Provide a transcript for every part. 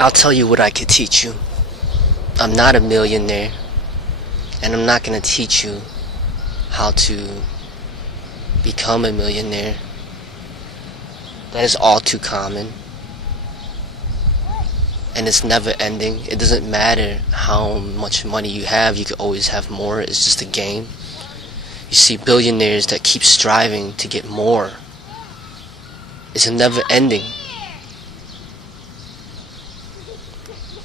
I'll tell you what I could teach you. I'm not a millionaire, and I'm not going to teach you how to become a millionaire. That is all too common, and it's never ending. It doesn't matter how much money you have, you could always have more. It's just a game. You see billionaires that keep striving to get more. It's never ending.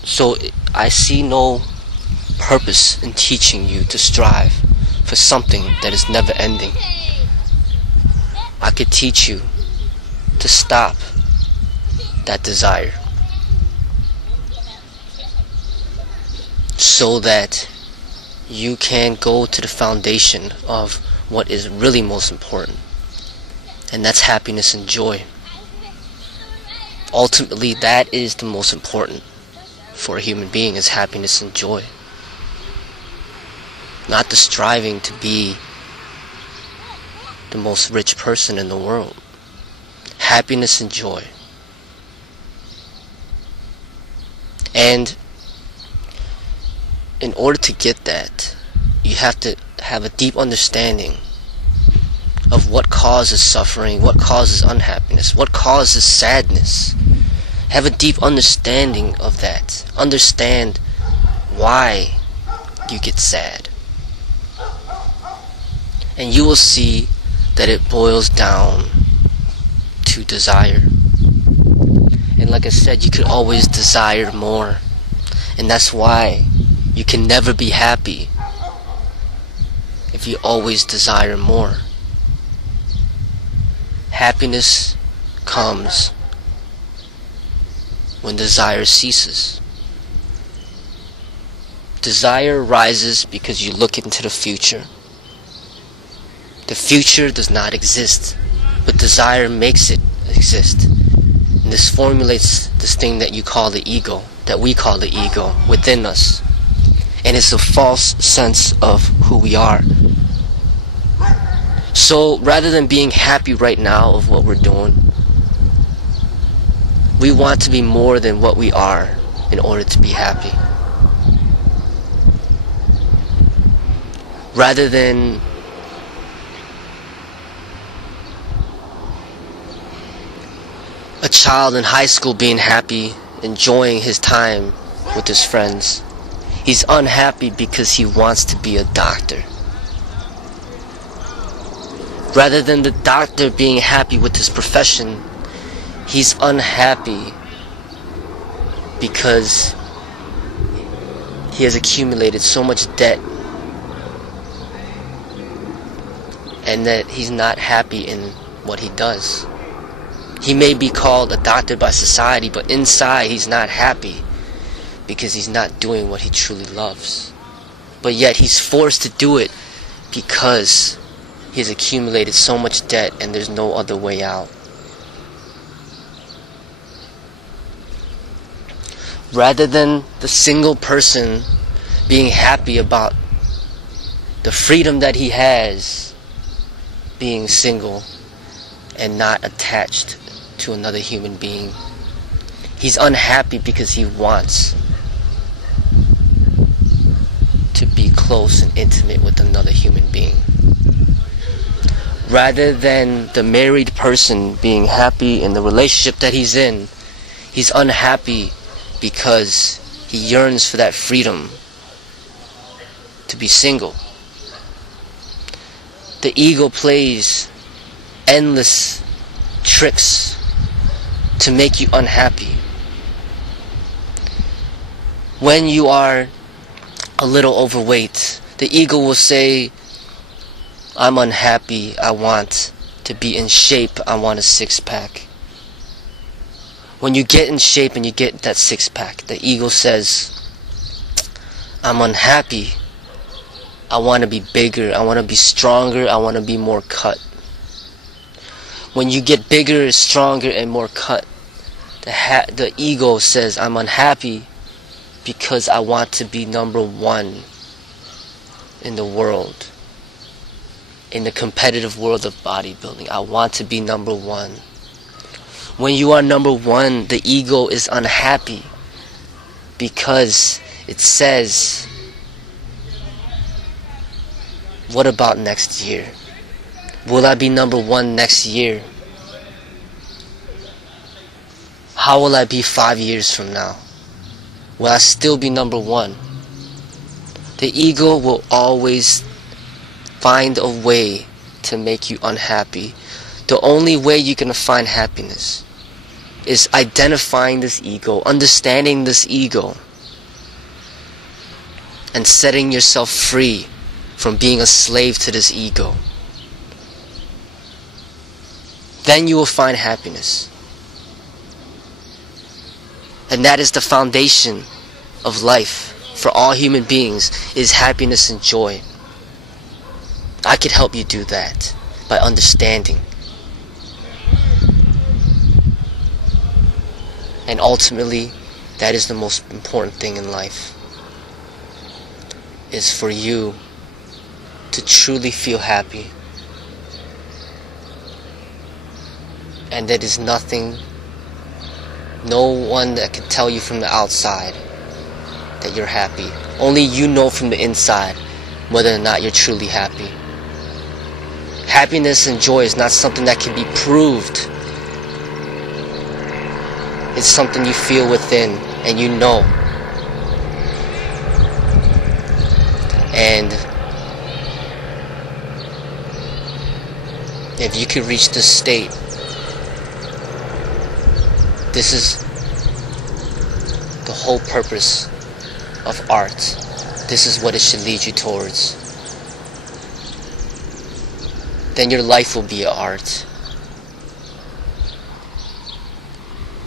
So I see no purpose in teaching you to strive for something that is never ending. I could teach you to stop that desire so that you can go to the foundation of what is really most important, and that's happiness and joy. Ultimately, that is the most important for a human being, is happiness and joy. Not the striving to be the most rich person in the world. Happiness and joy. And in order to get that, you have to have a deep understanding of what causes suffering, what causes unhappiness, what causes sadness. Have a deep understanding of that. Understand why you get sad. And you will see that it boils down to desire. And like I said, you could always desire more. And that's why you can never be happy if you always desire more. Happiness comes when desire ceases. Desire rises because you look into the future. The future does not exist, but desire makes it exist. And this formulates this thing that you call the ego, that we call the ego, within us. And it's a false sense of who we are. So rather than being happy right now of what we're doing, we want to be more than what we are in order to be happy. Rather than a child in high school being happy, enjoying his time with his friends, he's unhappy because he wants to be a doctor. Rather than the doctor being happy with his profession, he's unhappy because he has accumulated so much debt, and that he's not happy in what he does. He may be called a doctor by society, but inside he's not happy because he's not doing what he truly loves. But yet he's forced to do it because he has accumulated so much debt and there's no other way out. Rather than the single person being happy about the freedom that he has being single and not attached to another human being, he's unhappy because he wants to be close and intimate with another human being. Rather than the married person being happy in the relationship that he's in, he's unhappy because he yearns for that freedom to be single. The ego plays endless tricks to make you unhappy. When you are a little overweight, the ego will say, I'm unhappy, I want to be in shape, I want a six-pack. When you get in shape and you get that six-pack, the ego says, I'm unhappy, I want to be bigger, I want to be stronger, I want to be more cut. When you get bigger, stronger, and more cut, the ego says, I'm unhappy because I want to be number one in the world. In the competitive world of bodybuilding, I want to be number one. When you are number one, the ego is unhappy because it says, what about next year? Will I be number one next year? How will I be 5 years from now? Will I still be number one? The ego will always find a way to make you unhappy. The only way you're going to find happiness is identifying this ego, understanding this ego, and setting yourself free from being a slave to this ego. Then you will find happiness. And that is the foundation of life for all human beings, is happiness and joy. I could help you do that by understanding. And ultimately, that is the most important thing in life, is for you to truly feel happy. And there is nothing, no one that can tell you from the outside that you're happy. Only you know from the inside whether or not you're truly happy. Happiness and joy is not something that can be proved. It's something you feel within and you know. And if you could reach this state, this is the whole purpose of art. This is what it should lead you towards. Then your life will be an art.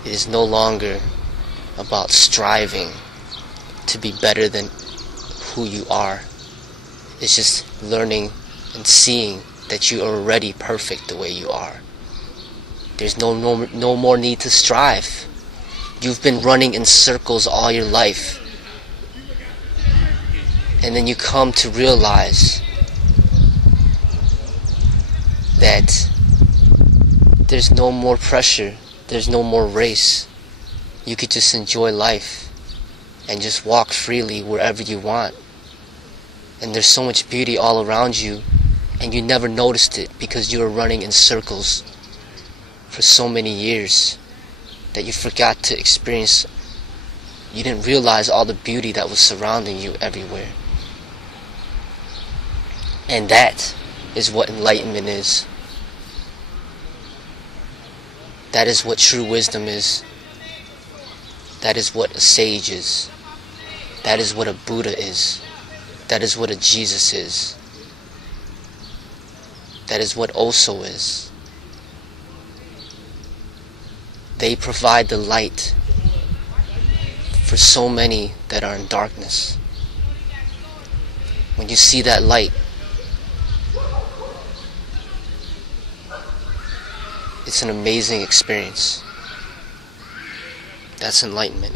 It is no longer about striving to be better than who you are. It's just learning and seeing that you are already perfect the way you are. There's no more need to strive. You've been running in circles all your life. And then you come to realize that there's no more pressure. There's no more race. You could just enjoy life and just walk freely wherever you want. And there's so much beauty all around you, and you never noticed it because you were running in circles for so many years that you forgot to experience. You didn't realize all the beauty that was surrounding you everywhere. And that is what enlightenment is. That is what true wisdom is. That is what a sage is. That is what a Buddha is. That is what a Jesus is. That is what Osho is. They provide the light for so many that are in darkness. When you see that light, it's an amazing experience. That's enlightenment.